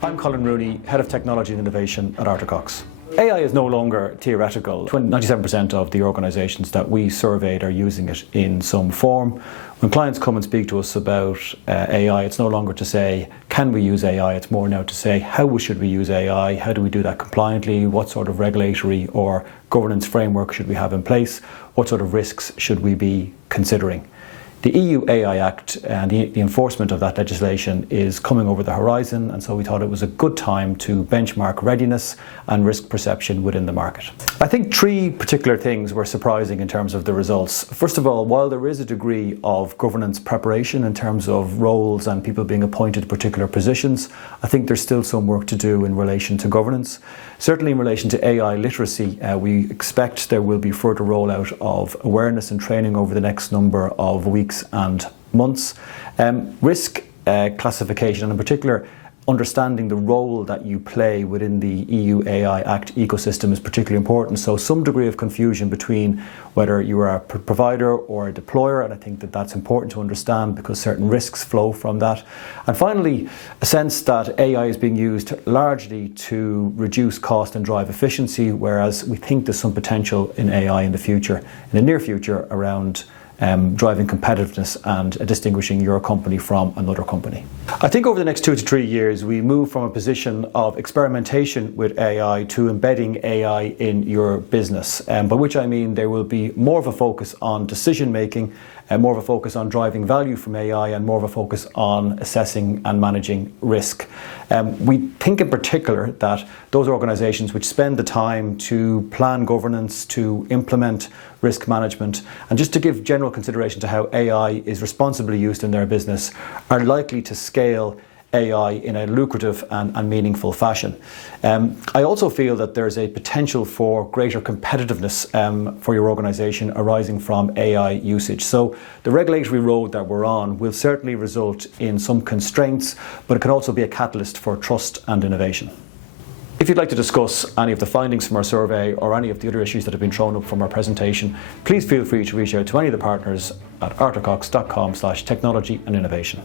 I'm Colin Rooney, Head of Technology and Innovation at Arthur Cox. AI is no longer theoretical. 97% of the organisations that we surveyed are using it in some form. When clients come and speak to us about AI, it's no longer to say, can we use AI? It's more now to say, how should we use AI? How do we do that compliantly? What sort of regulatory or governance framework should we have in place? What sort of risks should we be considering? The EU AI Act and the enforcement of that legislation is coming over the horizon, and so we thought it was a good time to benchmark readiness and risk perception within the market. I think three particular things were surprising in terms of the results. First of all, while there is a degree of governance preparation in terms of roles and people being appointed to particular positions, I think there's still some work to do in relation to governance. Certainly in relation to AI literacy, we expect there will be further rollout of awareness and training over the next number of weeks and months. Risk classification, and in particular understanding the role that you play within the EU AI Act ecosystem, is particularly important. So some degree of confusion between whether you are a provider or a deployer, and I think that that's important to understand because certain risks flow from that. And finally, a sense that AI is being used largely to reduce cost and drive efficiency, whereas we think there's some potential in AI in the near future, around driving competitiveness and distinguishing your company from another company. I think over the next 2 to 3 years, we move from a position of experimentation with AI to embedding AI in your business, by which I mean there will be more of a focus on decision making, and more of a focus on driving value from AI, and more of a focus on assessing and managing risk. We think in particular that those organisations which spend the time to plan governance, to implement risk management, and just to give general consideration to how AI is responsibly used in their business, are likely to scale AI in a lucrative and meaningful fashion. I also feel that there's a potential for greater competitiveness for your organisation arising from AI usage. So the regulatory road that we're on will certainly result in some constraints, but it can also be a catalyst for trust and innovation. If you'd like to discuss any of the findings from our survey or any of the other issues that have been thrown up from our presentation, please feel free to reach out to any of the partners at arthurcox.com/technology and innovation.